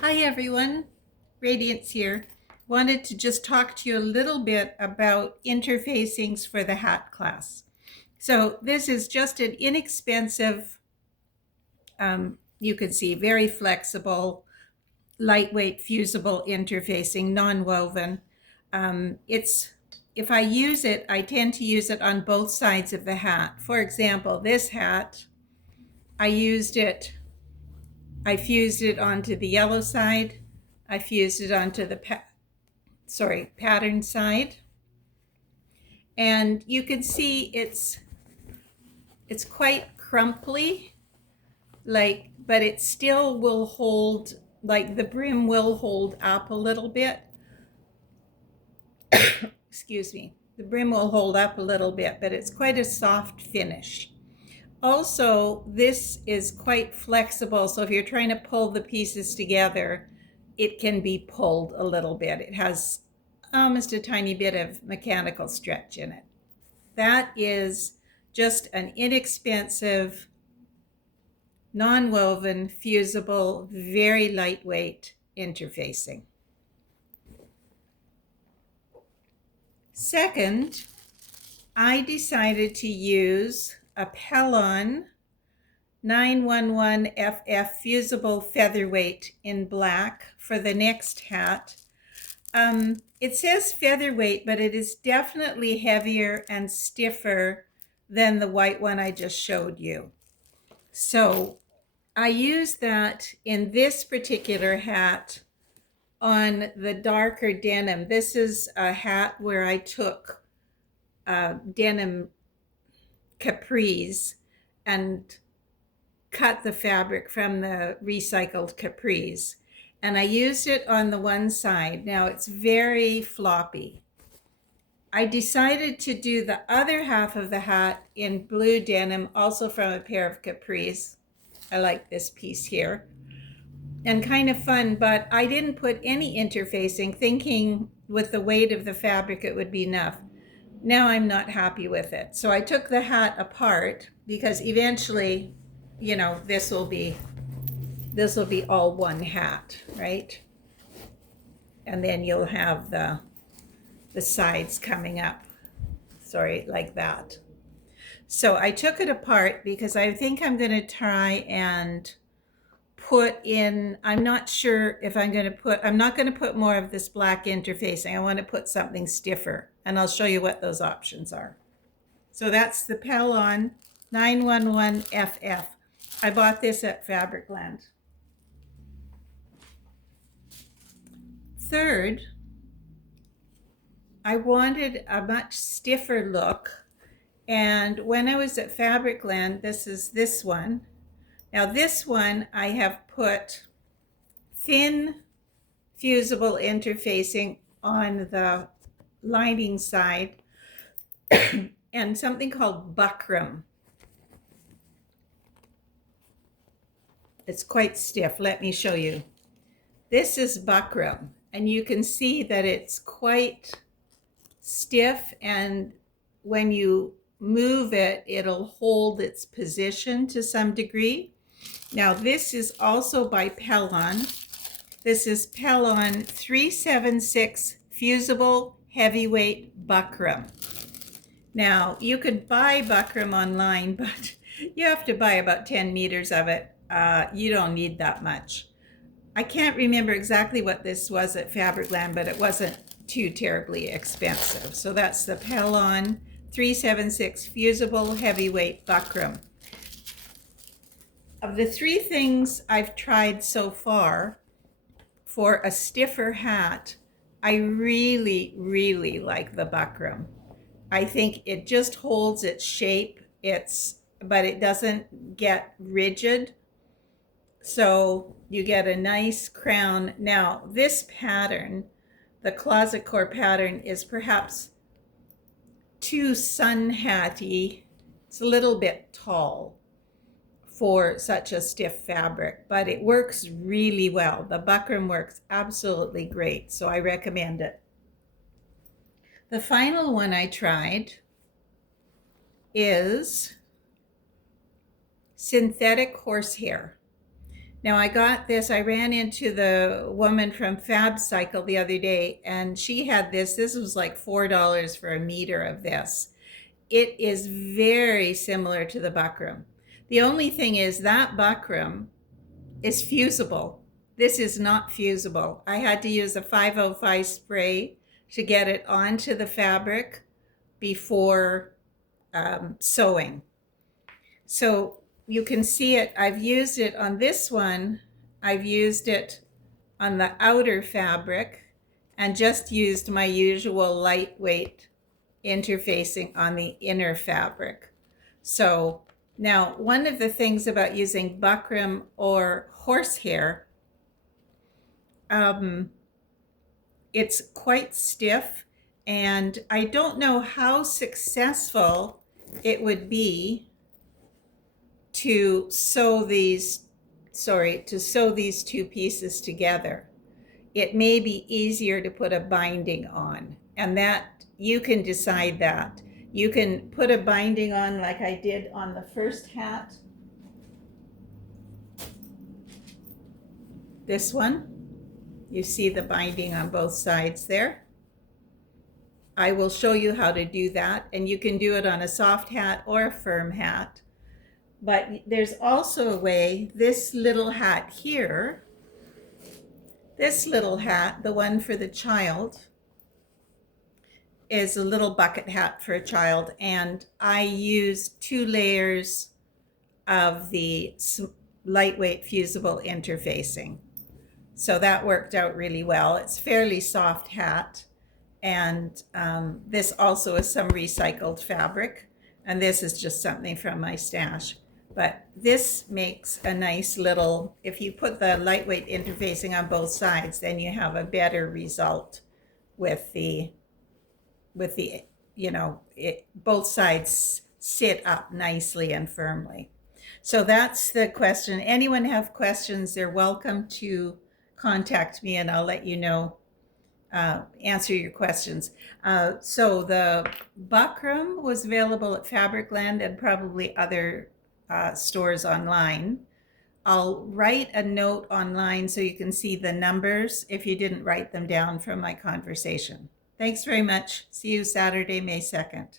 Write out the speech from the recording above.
Hi everyone, Radiance here. Wanted to just talk to you a little bit about interfacings for the hat class. So this is just an inexpensive, you can see very flexible, lightweight, fusible interfacing, non-woven. It's if I use it, I tend to use it on both sides of the hat. For example, this hat, I used it I fused it onto the yellow side. I fused it onto the pattern side. And you can see it's quite crumply, but it still will hold, like the brim will hold up a little bit. Excuse me. The brim will hold up a little bit, but it's quite a soft finish. Also, this is quite flexible, so if you're trying to pull the pieces together, it can be pulled a little bit. It has almost a tiny bit of mechanical stretch in it. That is just an inexpensive, non-woven, fusible, very lightweight interfacing. Second, I decided to use a Pellon 911FF fusible featherweight in black for the next hat. It says featherweight, but it is definitely heavier and stiffer than the white one I just showed you. So I use that in this particular hat on the darker denim. This is a hat where I took denim capris and cut the fabric from the recycled capris. And I used it on the one side. Now it's very floppy. I decided to do the other half of the hat in blue denim, also from a pair of capris. I like this piece here. And kind of fun, but I didn't put any interfacing, thinking with the weight of the fabric it would be enough. Now I'm not happy with it. So I took the hat apart because eventually, this will be all one hat, right? And then you'll have the sides coming up, sorry, like that. So I took it apart because I think I'm going to try and put in, I'm not sure if I'm not going to put more of this black interfacing. I want to put something stiffer, and I'll show you what those options are. So that's the Pellon 911FF. I bought this at Fabricland. Third, I wanted a much stiffer look. And when I was at Fabricland, this is this one. Now this one I have put thin fusible interfacing on the lining side and something called buckram. It's quite stiff. Let me show you. This is buckram, and you can see that it's quite stiff, and when you move it, it'll hold its position to some degree. Now this is also by Pellon. This is Pellon 376 fusible heavyweight buckram. Now you could buy buckram online, but you have to buy about 10 meters of it. You don't need that much. I can't remember exactly what this was at Fabricland, but it wasn't too terribly expensive. So that's the Pellon 376 fusible heavyweight buckram. Of the three things I've tried so far for a stiffer hat, I really, really like the buckram. I think it just holds its shape, but it doesn't get rigid. So you get a nice crown. Now this pattern, the closet core pattern, is perhaps too sun hatty. It's a little bit tall for such a stiff fabric, but it works really well. The buckram works absolutely great, so I recommend it. The final one I tried is synthetic horsehair. Now I got this, I ran into the woman from Fab Cycle the other day, and she had this. This was like $4 for a meter of this. It is very similar to the Buckram. The only thing is that Buckram is fusible. This is not fusible. I had to use a 505 spray to get it onto the fabric before sewing. So you can see it. I've used it on this one. I've used it on the outer fabric and just used my usual lightweight interfacing on the inner fabric. So now, one of the things about using buckram or horsehair, it's quite stiff, and I don't know how successful it would be to sew these two pieces together. It may be easier to put a binding on, and that you can decide that. You can put a binding on like I did on the first hat. This one, you see the binding on both sides there. I will show you how to do that, and you can do it on a soft hat or a firm hat. But there's also a way, this little hat here, this little hat, the one for the child, is a little bucket hat for a child, and I used 2 layers of the lightweight fusible interfacing. So that worked out really well. It's fairly soft hat, and this also is some recycled fabric, and this is just something from my stash. But this makes a nice little, if you put the lightweight interfacing on both sides, then you have a better result with the both sides sit up nicely and firmly. So that's the question. Anyone have questions, they're welcome to contact me and I'll let you know, answer your questions. So the buckram was available at Fabricland and probably other stores online. I'll write a note online so you can see the numbers if you didn't write them down from my conversation. Thanks very much. See you Saturday, May 2nd.